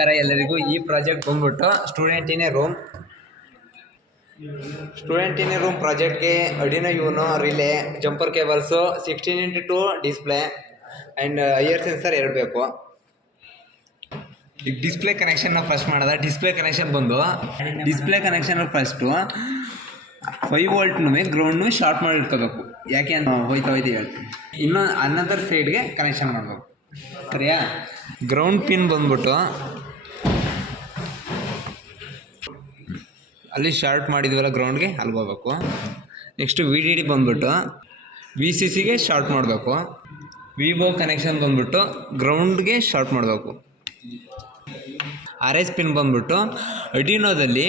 ನಮಸ್ಕಾರ ಎಲ್ಲರಿಗೂ. ಈ ಪ್ರಾಜೆಕ್ಟ್ ಬಂದ್ಬಿಟ್ಟು ಸ್ಟೂಡೆಂಟ್ ಇನ್ ಎ ರೂಮ್ ಪ್ರಾಜೆಕ್ಟ್ಗೆ Arduino Uno relay jumper cables 16x2 display and IR sensor ಇರಬೇಕು. ಈಗ ಡಿಸ್ಪ್ಲೇ ಕನೆಕ್ಷನ್ ಫಸ್ಟ್ ಮಾಡೋದ. ಡಿಸ್ಪ್ಲೇ ಕನೆಕ್ಷನ್ ಫಸ್ಟು 5 ವೋಲ್ಟ್ನೂ ಗ್ರೌಂಡ್ನು ಶಾರ್ಟ್ ಮಾಡಿ ಇಟ್ಕೋಬೇಕು. ಯಾಕೆ ಅಂತ ಹೋಯ್ತಾ ಹೇಳ್ತೀನಿ. ಇನ್ನೂ ಅನ್ನದರ್ ಸೈಡ್ಗೆ ಕನೆಕ್ಷನ್ ಮಾಡಬೇಕು, ಸರಿಯಾ? ಗ್ರೌಂಡ್ ಪಿನ್ ಬಂದ್ಬಿಟ್ಟು ಅಲ್ಲಿ ಶಾರ್ಟ್ ಮಾಡಿದ್ವಲ್ಲ ಗ್ರೌಂಡ್ಗೆ, ಅಲ್ಲಿಗೆ ಹೋಗ್ಬೇಕು. ನೆಕ್ಸ್ಟು VDD ಬಂದ್ಬಿಟ್ಟು VCCಗೆ ಶಾರ್ಟ್ ಮಾಡಬೇಕು. ವಿವೋ ಕನೆಕ್ಷನ್ ಬಂದ್ಬಿಟ್ಟು ಗ್ರೌಂಡ್ಗೆ ಶಾರ್ಟ್ ಮಾಡಬೇಕು. RS ಪಿನ್ ಬಂದ್ಬಿಟ್ಟು ಅರ್ಡಿನೋದಲ್ಲಿ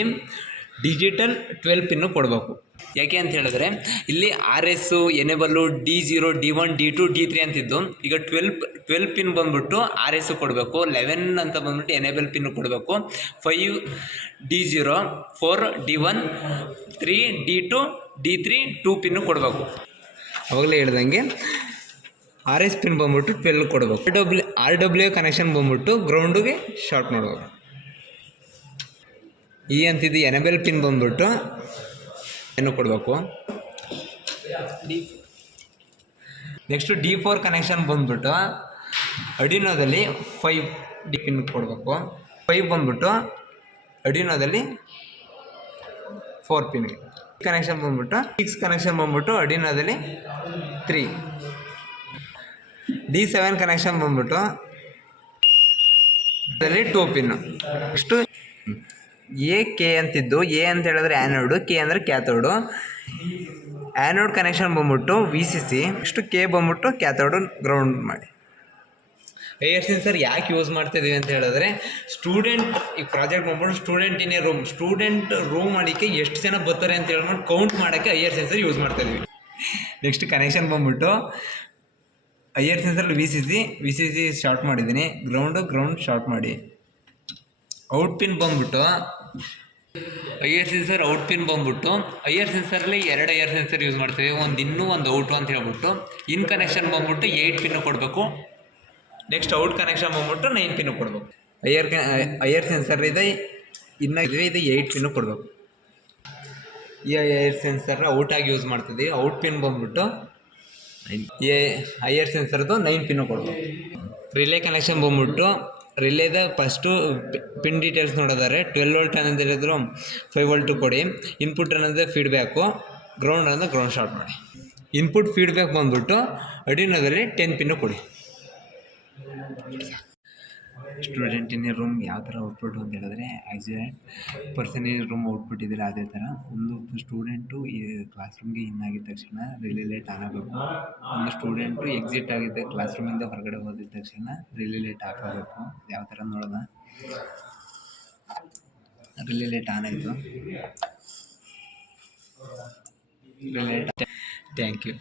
ಡಿಜಿಟಲ್ 12 ಪಿನ್ನು ಕೊಡಬೇಕು. ಯಾಕೆ ಅಂತ ಹೇಳಿದ್ರೆ ಇಲ್ಲಿ RS ಎನೇಬಲ್ಲು D0 D1 D2 D3 ಅಂತಿದ್ದು, ಈಗ 12 ಪಿನ್ ಬಂದ್ಬಿಟ್ಟು RS ಕೊಡಬೇಕು. 11 ಅಂತ ಬಂದ್ಬಿಟ್ಟು ಎನೇಬಲ್ ಪಿನ್ ಕೊಡಬೇಕು. 5 D0 4 D1 3 D2 D3 2 pin ಕೊಡಬೇಕು. ಅವಾಗಲೇ ಹೇಳ್ದಂಗೆ RS ಪಿನ್ ಬಂದ್ಬಿಟ್ಟು 12 ಕೊಡಬೇಕು. RW ಕನೆಕ್ಷನ್ ಬಂದ್ಬಿಟ್ಟು ಗ್ರೌಂಡಿಗೆ ಶಾರ್ಟ್ ಮಾಡಬೇಕು. ಈ ಅಂತಿದ್ದು ಎನೇಬಲ್ ಪಿನ್ ಬಂದ್ಬಿಟ್ಟು ಏನು ಕೊಡಬೇಕು. ನೆಕ್ಸ್ಟು D4 ಕನೆಕ್ಷನ್ ಬಂದ್ಬಿಟ್ಟು ಅರ್ಡಿನೋದಲ್ಲಿ 5 ಡಿ ಪಿನ್ ಕೊಡಬೇಕು. 5 ಬಂದ್ಬಿಟ್ಟು ಅರ್ಡಿನೋದಲ್ಲಿ 4 ಪಿನ್ಗೆ ಕನೆಕ್ಷನ್ ಬಂದ್ಬಿಟ್ಟು 6 ಕನೆಕ್ಷನ್ ಬಂದ್ಬಿಟ್ಟು ಅರ್ಡಿನೋದಲ್ಲಿ 3. D7 ಕನೆಕ್ಷನ್ ಬಂದ್ಬಿಟ್ಟು ಅದರಲ್ಲಿ 2 ಪಿನ್ನು. ನೆಕ್ಸ್ಟು ಕೆ ಅಂತಿದ್ದು, ಎ ಅಂತ ಹೇಳಿದ್ರೆ ಆ್ಯನೋಡು, ಕೆ ಅಂದರೆ ಕ್ಯಾಥೋಡು. ಆ್ಯನೋಡ್ ಕನೆಕ್ಷನ್ ಬಂದ್ಬಿಟ್ಟು VCC. ನೆಕ್ಸ್ಟು ಕೆ ಬಂದ್ಬಿಟ್ಟು ಕ್ಯಾಥೋಡು ಗ್ರೌಂಡ್ ಮಾಡಿ. ಐಆರ್ ಸೆನ್ಸರ್ ಯಾಕೆ ಯೂಸ್ ಮಾಡ್ತಾಯಿದ್ದೀವಿ ಅಂತ ಹೇಳಿದ್ರೆ, ಈ ಪ್ರಾಜೆಕ್ಟ್ ಬಂದ್ಬಿಟ್ಟು ಸ್ಟೂಡೆಂಟ್ ರೂಮ್ ಮಾಡೋಕ್ಕೆ ಎಷ್ಟು ಜನ ಬರ್ತಾರೆ ಅಂತ ಹೇಳ್ಬಿಟ್ಟು ಕೌಂಟ್ ಮಾಡೋಕ್ಕೆ ಐಆರ್ ಸೆನ್ಸರ್ ಯೂಸ್ ಮಾಡ್ತಾಯಿದ್ದೀವಿ. ನೆಕ್ಸ್ಟ್ ಕನೆಕ್ಷನ್ ಬಂದ್ಬಿಟ್ಟು ಐಆರ್ ಸೆನ್ಸರ್ VCC ಶಾರ್ಟ್ ಮಾಡಿದ್ದೀನಿ. ಗ್ರೌಂಡ್ ಶಾರ್ಟ್ ಮಾಡಿ. ಔಟ್ ಪಿನ್ ಬಂದ್ಬಿಟ್ಟು ಐಆರ್ ಸೆನ್ಸರ್ ಐಆರ್ ಸೆನ್ಸರಲ್ಲಿ 2 ಐಆರ್ ಸೆನ್ಸರ್ ಯೂಸ್ ಮಾಡ್ತೀವಿ, ಒಂದು ಇನ್ನು ಒಂದು ಔಟು ಅಂತ ಹೇಳ್ಬಿಟ್ಟು. ಇನ್ ಕನೆಕ್ಷನ್ ಬಂದ್ಬಿಟ್ಟು 8 ಪಿನ್ನು ಕೊಡಬೇಕು. ನೆಕ್ಸ್ಟ್ ಔಟ್ ಕನೆಕ್ಷನ್ ಬಂದ್ಬಿಟ್ಟು 9 ಪಿನ್ನು ಕೊಡಬೇಕು. ಐಆರ್ ಸೆನ್ಸರ್ ಇದು 8 ಪಿನ್ನು ಕೊಡಬೇಕು. ಈ ಐಆರ್ ಸೆನ್ಸರ್ ಔಟಾಗಿ ಯೂಸ್ ಮಾಡ್ತಿದ್ದೀವಿ. ಔಟ್ ಪಿನ್ ಬಂದ್ಬಿಟ್ಟು ಐಆರ್ ಸೆನ್ಸರ್ದು 9 ಪಿನ್ನು ಕೊಡಬೇಕು. ರಿಲೇ ಕನೆಕ್ಷನ್ ಬಂದ್ಬಿಟ್ಟು ರಿಲೇದ ಫಸ್ಟು ಪಿನ್ ಡೀಟೇಲ್ಸ್ ನೋಡೋದಾರೆ. 12 ವೋಲ್ಟ್ ಅನ್ನೋದು ಹೇಳಿದ್ರು 5 ವೋಲ್ಟು ಕೊಡಿ. ಇನ್ಪುಟ್ ಅನ್ನೋದೇ ಫೀಡ್ಬ್ಯಾಕು. ಗ್ರೌಂಡ್ ಅನ್ನೋದು ಗ್ರೌಂಡ್ ಶಾರ್ಟ್ ಮಾಡಿ. ಇನ್ಪುಟ್ ಫೀಡ್ಬ್ಯಾಕ್ ಬಂದ್ಬಿಟ್ಟು ಅರ್ಡಿನೋದಲ್ಲಿ 10 ಪಿನ್ನು ಕೊಡಿ. ಸ್ಟೂಡೆಂಟ್ ಇನ್ ಎ ರೂಮ್ ಯಾವ ಥರ ಔಟ್ಪುಟ್ ಅಂತ ಹೇಳಿದ್ರೆ, actually person in room output ಇದ್ದರೆ ಅದೇ ಥರ. ಒಂದು ಸ್ಟೂಡೆಂಟು ಈ ಕ್ಲಾಸ್ ರೂಮ್ಗೆ ಇನ್ ಆಗಿದ ತಕ್ಷಣ ರಿಲೇ ಲೈಟ್ ಆನ್ ಆಗಬೇಕು. ಒಂದು ಸ್ಟೂಡೆಂಟು ಎಕ್ಸಿಟ್ ಆಗಿದ್ದ ಕ್ಲಾಸ್ ರೂಮಿಂದ ಹೊರಗಡೆ ಹೋದಿದ ತಕ್ಷಣ ರಿಲೇ ಲೈಟ್ ಆಫ್ ಆಗಬೇಕು. ಯಾವ ಥರ ನೋಡೋಣ. ರಿಲೇ ಲೈಟ್ ಆನ್ ಆಯಿತು. Relay light. Thank you.